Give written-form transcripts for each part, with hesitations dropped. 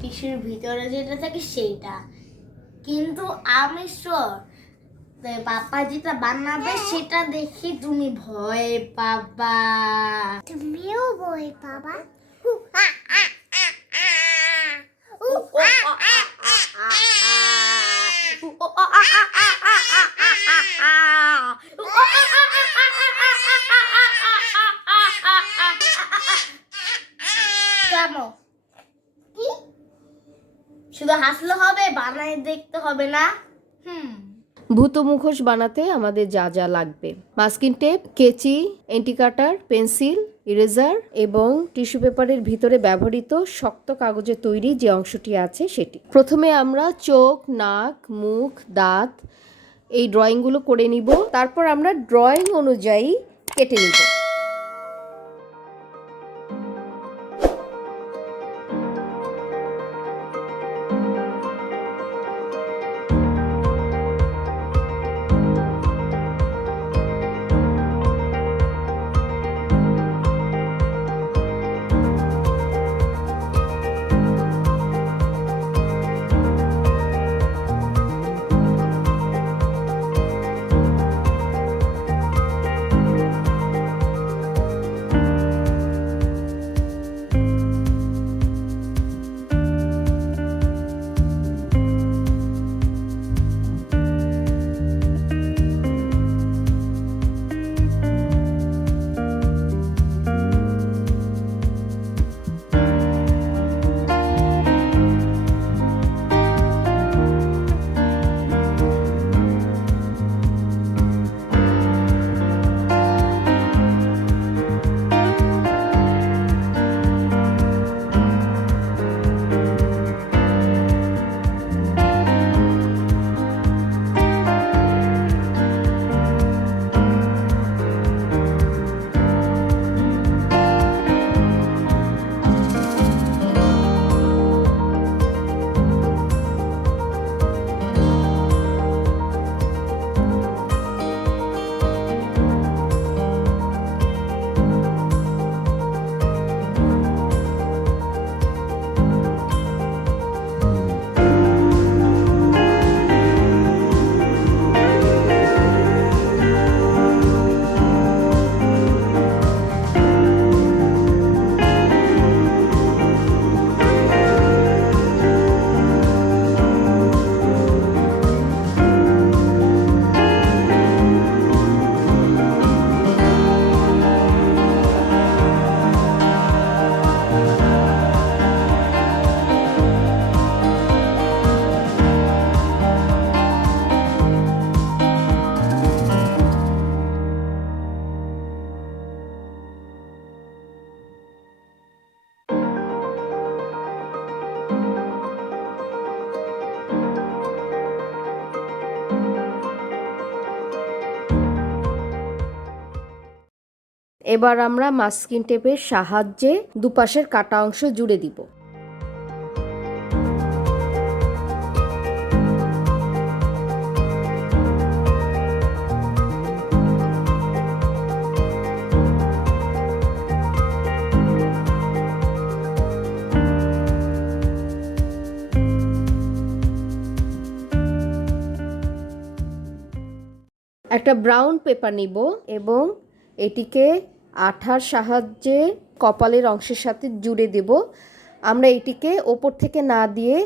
টিস্যুর ভিতরে যেটা থাকে সেইটা, কিন্তু আমি শিওর পাপা যেটা বানাবে সেটা দেখে তুমি ভয় পাবা। তুমিও ভয় পাবা। কেমন? কি শুধু হাসলে হবে, বানায় দেখতে হবে না? ভূত মুখোশ বানাতে আমাদের যা যা লাগবে: মাস্কিং টেপ, কেচি, এন্টি কাটার, পেন্সিল, ইরেজার এবং টিস্যু পেপারের ভিতরে ব্যবহৃত শক্ত কাগজের তৈরি যে অংশটি আছে সেটি। প্রথমে আমরা চোখ, নাক, মুখ, দাঁত এই ড্রয়িংগুলো করে নিব। তারপর আমরা ড্রয়িং অনুযায়ী কেটে নিব। এবার আমরা মাস্কিং টেপের সাহায্যে দুপাশের কাটা অংশ জুড়ে দিব। একটা ব্রাউন পেপার নিব এবং এটিকে আঠার সাহায্যে কপালের অংশের সাথে জুড়ে দেব। আমরা এটিকে ওপর থেকে না দিয়ে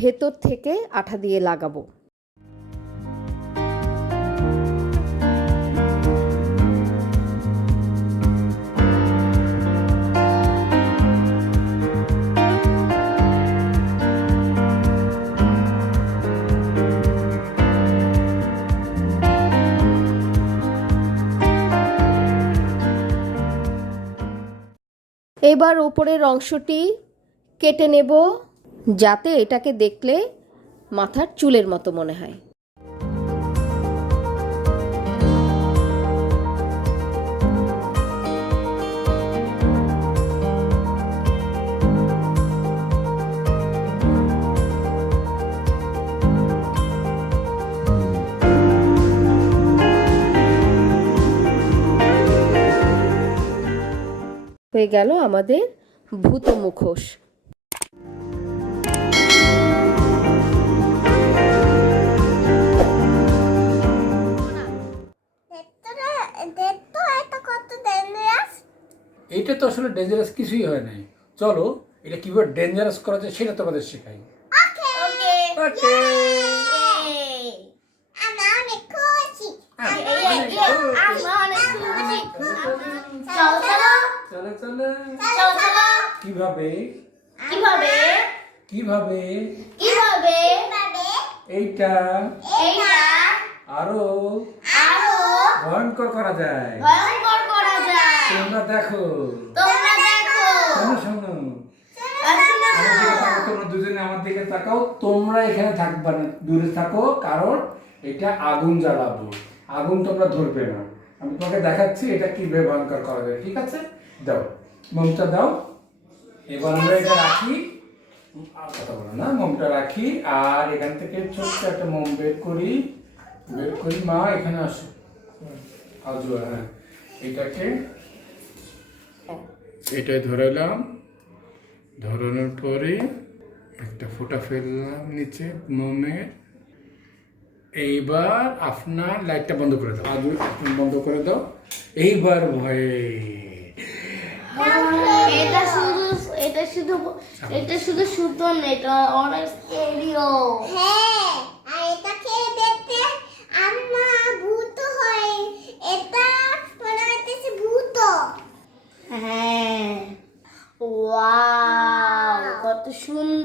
ভেতর থেকে আঠা দিয়ে লাগাবো। এবার উপরের অংশটি কেটে নেব যাতে এটাকে দেখলে মাথার চুলের মতো মনে হয়। হয়ে গেল আমাদের ভূত মুখোশ। এইটা তো আসলে ডেঞ্জারাস কিছুই হয় নাই। চলো এটা কিভাবে ডেঞ্জারাস করা যায় সেটা তোমাদের শেখাই। ওকে ওকে। আমি অনেক খুশি। আমরা অনেক খুশি। চলো চলো চলো চলো। চলো চলো কিভাবে কিভাবে কিভাবে কিভাবে এইটা এইটা আরো আরো ভয়ঙ্কর করা যায়। ভয়ঙ্কর করা যায়। তোমরা দেখো, তোমরা দেখো শোনো শোনো, আসলে আমার দিকে তাকাও, তোমরা দুজনে আমার দিকে তাকাও। তোমরা এখানে থাকবা না, দূরে থাকো, কারণ এটা আগুন জ্বালাবো, আগুন তোমরা ধরবে না। আমি তোমাকে দেখাচ্ছি এটা কিভাবে ভয়ঙ্কর করা যায়, ঠিক আছে? দাও মোমটা দাও। এবার আমরা এটা রাখি, আর কথা বলো না, মোমটা রাখি আর এখান থেকে ছোট্ট একটা মোম বের করি। মা এখানে আসো, আজু, হ্যাঁ এটাকে এটাই ধরালাম, ধরানোর পরে একটা ফোঁটা ফেললাম নিচে মোমের। এইবার আপনার লাইটটা বন্ধ করে দাও, আজু বন্ধ করে দাও। এইবার ভয়ে এটা শুধু সুতো না, এটা অনেক স্কেরিও। হ্যাঁ, আর এটা খেয়ে দেখতে আম্মা ভূত হয়। এটা মনে হইতেছে ভূত। হ্যাঁ, ওয়াও, কত সুন্দর।